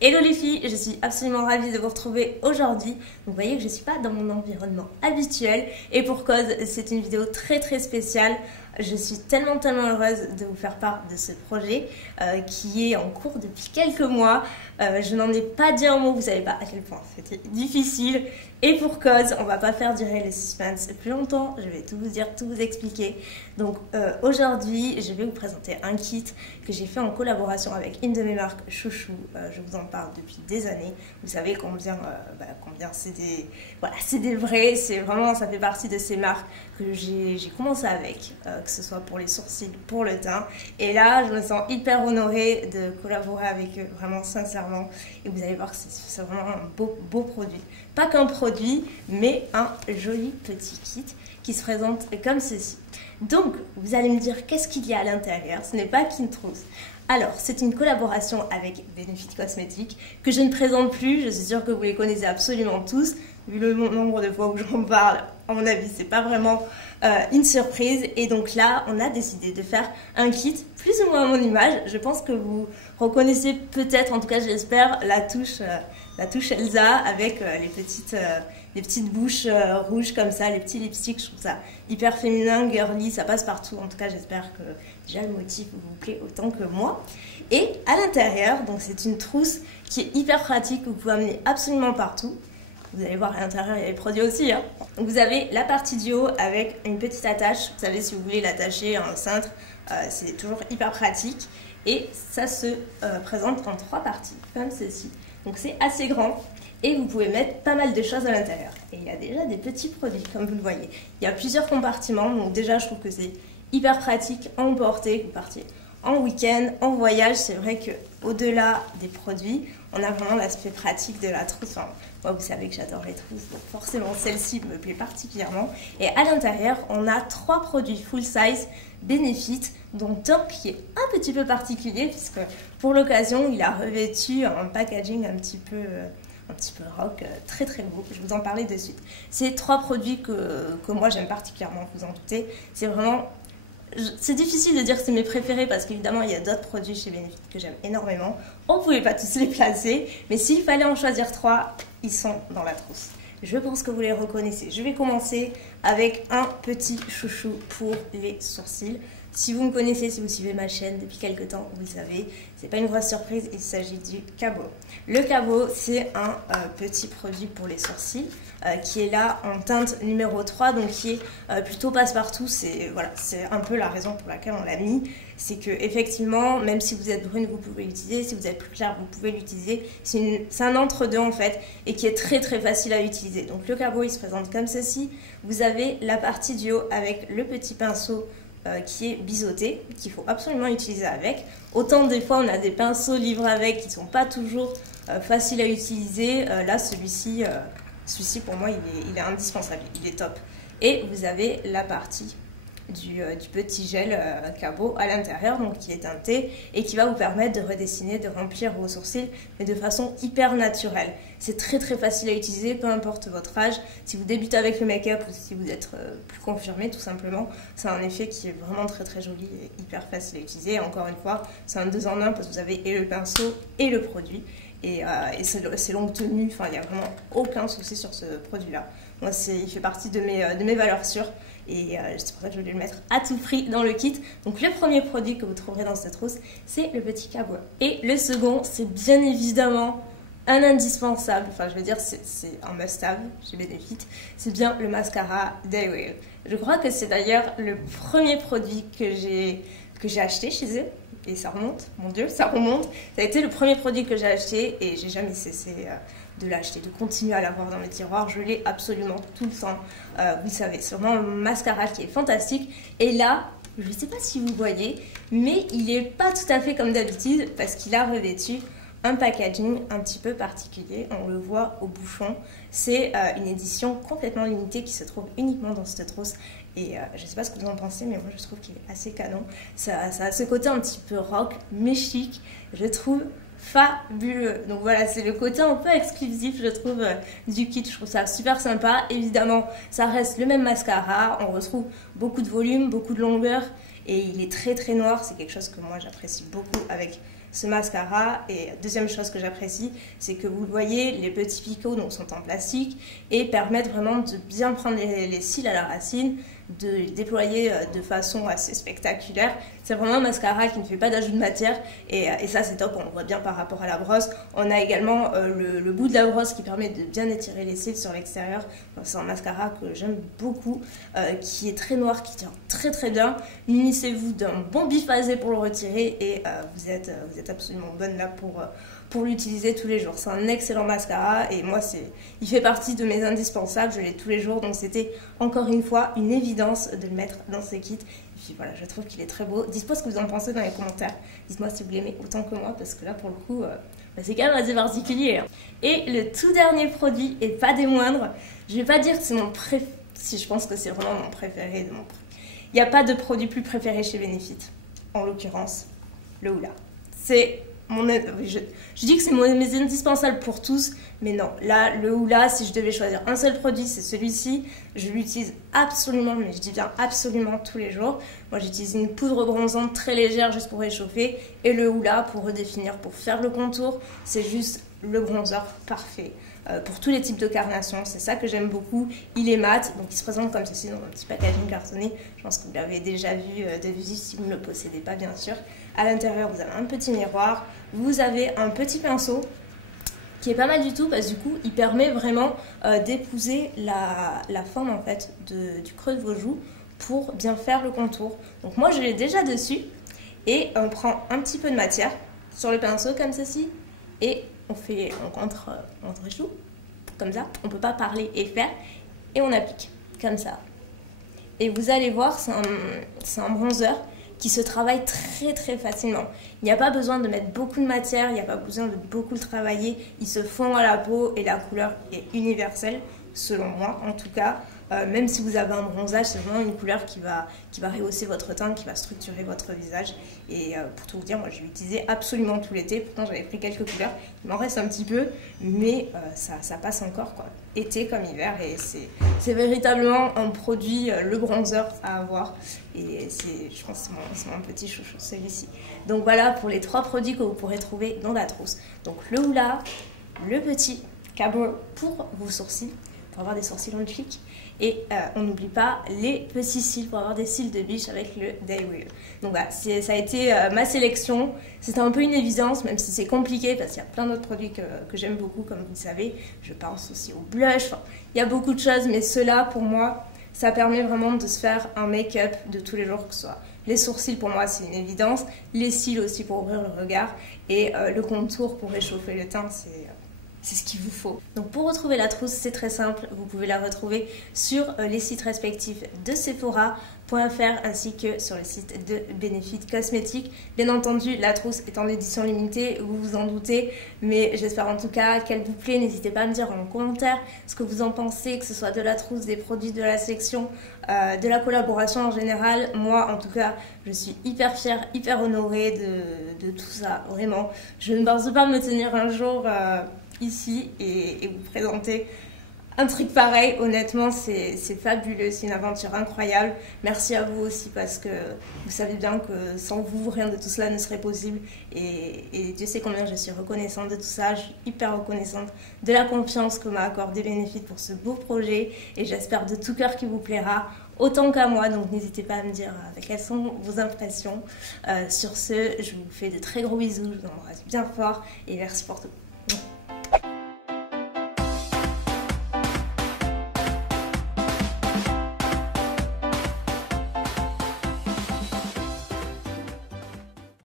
Hello les filles, je suis absolument ravie de vous retrouver aujourd'hui. Vous voyez que je ne suis pas dans mon environnement habituel et pour cause, c'est une vidéo très spéciale. Je suis tellement heureuse de vous faire part de ce projet qui est en cours depuis quelques mois. Je n'en ai pas dit un mot, vous savez pas à quel point c'était difficile. Et pour cause, on va pas faire durer le suspense plus longtemps, je vais tout vous dire, tout vous expliquer. Donc aujourd'hui, je vais vous présenter un kit que j'ai fait en collaboration avec une de mes marques chouchou. Je vous en parle depuis des années. Vous savez combien c'est des vrais, c'est vraiment, ça fait partie de ces marques que j'ai commencé avec, que ce soit pour les sourcils, pour le teint. Et là, je me sens hyper honorée de collaborer avec eux, vraiment sincèrement. Et vous allez voir que c'est vraiment un beau produit. Pas qu'un produit, mais un joli petit kit qui se présente comme ceci. Donc, vous allez me dire qu'est-ce qu'il y a à l'intérieur. Ce n'est pas qu'une trousse. Alors, c'est une collaboration avec Benefit Cosmetics que je ne présente plus. Je suis sûre que vous les connaissez absolument tous. Vu le nombre de fois où j'en parle, à mon avis, c'est pas vraiment une surprise. Et donc là, on a décidé de faire un kit plus ou moins à mon image. Je pense que vous reconnaissez peut-être, en tout cas j'espère, la touche Elsa avec les petites bouches rouges comme ça, les petits lipsticks. Je trouve ça hyper féminin, girly, ça passe partout. En tout cas, j'espère que déjà le motif vous plaît autant que moi. Et à l'intérieur, donc c'est une trousse qui est hyper pratique, que vous pouvez amener absolument partout. Vous allez voir à l'intérieur, il y a les produits aussi. Hein. Donc vous avez la partie du haut avec une petite attache. Vous savez, si vous voulez l'attacher à un cintre, c'est toujours hyper pratique. Et ça se présente en 3 parties, comme ceci. Donc c'est assez grand et vous pouvez mettre pas mal de choses à l'intérieur. Et il y a déjà des petits produits, comme vous le voyez. Il y a plusieurs compartiments, donc déjà je trouve que c'est hyper pratique à emporter. Vous partiez en week-end, en voyage, c'est vrai qu'au-delà des produits, on a vraiment l'aspect pratique de la trousse. Enfin, moi, vous savez que j'adore les trousses, donc forcément celle-ci me plaît particulièrement. Et à l'intérieur, on a 3 produits full size Benefit, dont un qui est un petit peu particulier, puisque pour l'occasion, il a revêtu un packaging un petit peu rock, très beau. Je vais vous en parler de suite. C'est 3 produits que moi j'aime particulièrement, vous en doutez. C'est vraiment... C'est difficile de dire que c'est mes préférés parce qu'évidemment il y a d'autres produits chez Benefit que j'aime énormément. On ne pouvait pas tous les placer, mais s'il fallait en choisir 3, ils sont dans la trousse. Je pense que vous les reconnaissez. Je vais commencer avec un petit chouchou pour les sourcils. Si vous me connaissez, si vous suivez ma chaîne depuis quelques temps, vous le savez, c'est pas une grosse surprise, il s'agit du Cabot. Le Cabot, c'est un petit produit pour les sourcils qui est là en teinte numéro 3, donc qui est plutôt passe-partout. C'est un peu la raison pour laquelle on l'a mis. C'est que effectivement, même si vous êtes brune, vous pouvez l'utiliser. Si vous êtes plus clair, vous pouvez l'utiliser. C'est un entre-deux en fait et qui est très facile à utiliser. Donc le Cabot, il se présente comme ceci. Vous avez la partie du haut avec le petit pinceau qui est biseauté, qu'il faut absolument utiliser avec. Autant des fois on a des pinceaux livres avec qui ne sont pas toujours faciles à utiliser. Là celui-ci pour moi il est indispensable, il est top. Et vous avez la partie du petit gel Cabot à l'intérieur, donc qui est teinté et qui va vous permettre de redessiner, de remplir vos sourcils, mais de façon hyper naturelle. C'est très facile à utiliser, peu importe votre âge. Si vous débutez avec le make-up ou si vous êtes plus confirmé, tout simplement, c'est un effet qui est vraiment très joli et hyper facile à utiliser. Et encore une fois, c'est un 2 en 1 parce que vous avez et le pinceau et le produit. Et c'est longue tenue, enfin il n'y a vraiment aucun souci sur ce produit-là. Moi, il fait partie de mes valeurs sûres et c'est pour ça que je voulais le mettre à tout prix dans le kit. Donc le premier produit que vous trouverez dans cette trousse, c'est le petit Cabot. Et le second, c'est bien évidemment un indispensable, enfin je veux dire c'est un must-have chez Benefit, c'est bien le mascara Day Wear. Je crois que c'est d'ailleurs le premier produit que j'ai acheté chez eux. Et ça remonte, mon Dieu, ça remonte. Ça a été le premier produit que j'ai acheté et j'ai jamais cessé de l'acheter, de continuer à l'avoir dans mes tiroirs. Je l'ai absolument tout le temps. Vous savez, c'est vraiment un mascara qui est fantastique. Et là, je ne sais pas si vous voyez, mais il n'est pas tout à fait comme d'habitude parce qu'il a revêtu un packaging un petit peu particulier. On le voit au bouchon. C'est une édition complètement limitée qui se trouve uniquement dans cette trousse. Et je ne sais pas ce que vous en pensez, mais moi je trouve qu'il est assez canon. Ça a ce côté un petit peu rock, mais chic. Je trouve fabuleux. Donc voilà, c'est le côté un peu exclusif, je trouve, du kit. Je trouve ça super sympa. Évidemment, ça reste le même mascara. On retrouve beaucoup de volume, beaucoup de longueur. Et il est très noir. C'est quelque chose que moi j'apprécie beaucoup avec ce mascara. Et deuxième chose que j'apprécie, c'est que vous le voyez, les petits picots donc, sont en plastique et permettent vraiment de bien prendre les cils à la racine, de les déployer de façon assez spectaculaire. C'est vraiment un mascara qui ne fait pas d'ajout de matière et ça c'est top, on le voit bien par rapport à la brosse. On a également le bout de la brosse qui permet de bien étirer les cils sur l'extérieur. C'est un mascara que j'aime beaucoup, qui est très noir, qui tient très bien. Munissez-vous d'un bon biphasé pour le retirer et vous êtes absolument bonne là pour l'utiliser tous les jours. C'est un excellent mascara et moi il fait partie de mes indispensables, je l'ai tous les jours, donc c'était encore une fois une évidence de le mettre dans ce kit. Et puis voilà, je trouve qu'il est très beau. Dites-moi ce que vous en pensez dans les commentaires, dites-moi si vous l'aimez autant que moi, parce que là pour le coup c'est quand même assez particulier. Hein. Et le tout dernier produit, et pas des moindres, je vais pas dire que c'est mon préféré, si je pense que c'est vraiment mon préféré de mon préféré. Il n'y a pas de produit plus préféré chez Benefit, en l'occurrence le Hoola. C'est je dis que c'est mes indispensables pour tous, mais non, là, le Hoola, si je devais choisir un seul produit, c'est celui-ci. Je l'utilise absolument, mais je dis bien absolument tous les jours. Moi, j'utilise une poudre bronzante très légère juste pour réchauffer, et le Hoola pour redéfinir, pour faire le contour. C'est juste le bronzer parfait. Pour tous les types de carnations, c'est ça que j'aime beaucoup. Il est mat, donc il se présente comme ceci dans un petit packaging cartonné. Je pense que vous l'avez déjà vu de visu si vous ne le possédez pas, bien sûr. À l'intérieur, vous avez un petit miroir, vous avez un petit pinceau qui est pas mal du tout parce que du coup, il permet vraiment d'épouser la forme en fait du creux de vos joues pour bien faire le contour. Donc moi, je l'ai déjà dessus et on prend un petit peu de matière sur le pinceau comme ceci et on contre les joues, comme ça, on ne peut pas parler et faire, et on applique, comme ça. Et vous allez voir, c'est un bronzer qui se travaille très facilement. Il n'y a pas besoin de mettre beaucoup de matière, il n'y a pas besoin de beaucoup le travailler, il se fond à la peau et la couleur est universelle, selon moi en tout cas. Même si vous avez un bronzage, c'est vraiment une couleur qui va rehausser votre teint, qui va structurer votre visage. Et pour tout vous dire, moi je l'ai utilisé absolument tout l'été. Pourtant j'avais pris quelques couleurs, il m'en reste un petit peu, mais ça passe encore quoi. Été comme hiver, et c'est véritablement un produit, le bronzer à avoir. Et je pense que c'est mon petit chouchou celui-ci. Donc voilà pour les 3 produits que vous pourrez trouver dans la trousse. Donc le Hoola, le petit cabot pour vos sourcils, pour avoir des sourcils magnifiques. Et on n'oublie pas les petits cils pour avoir des cils de biche avec le Day Real. Donc voilà, ça a été ma sélection. C'était un peu une évidence, même si c'est compliqué, parce qu'il y a plein d'autres produits que j'aime beaucoup, comme vous le savez. Je pense aussi au blush, enfin, il y a beaucoup de choses, mais ceux-là, pour moi, ça permet vraiment de se faire un make-up de tous les jours, que ce soit les sourcils, pour moi, c'est une évidence. Les cils aussi pour ouvrir le regard. Et le contour pour réchauffer le teint, c'est ce qu'il vous faut. Donc pour retrouver la trousse, c'est très simple. Vous pouvez la retrouver sur les sites respectifs de Sephora.fr ainsi que sur le site de Benefit Cosmetics. Bien entendu, la trousse est en édition limitée, vous vous en doutez, mais j'espère en tout cas qu'elle vous plaît. N'hésitez pas à me dire en commentaire ce que vous en pensez, que ce soit de la trousse, des produits de la sélection, de la collaboration en général. Moi, en tout cas, je suis hyper fière, hyper honorée de tout ça, vraiment. Je ne pense pas me tenir un jour ici et vous présenter un truc pareil. Honnêtement, c'est fabuleux, c'est une aventure incroyable. Merci à vous aussi parce que vous savez bien que sans vous, rien de tout cela ne serait possible. Et Dieu sait combien je suis reconnaissante de tout ça. Je suis hyper reconnaissante de la confiance que m'a accordé Benefit pour ce beau projet. Et j'espère de tout cœur qu'il vous plaira autant qu'à moi. Donc n'hésitez pas à me dire quelles sont vos impressions. Sur ce, je vous fais de très gros bisous. Je vous embrasse bien fort et merci pour tout.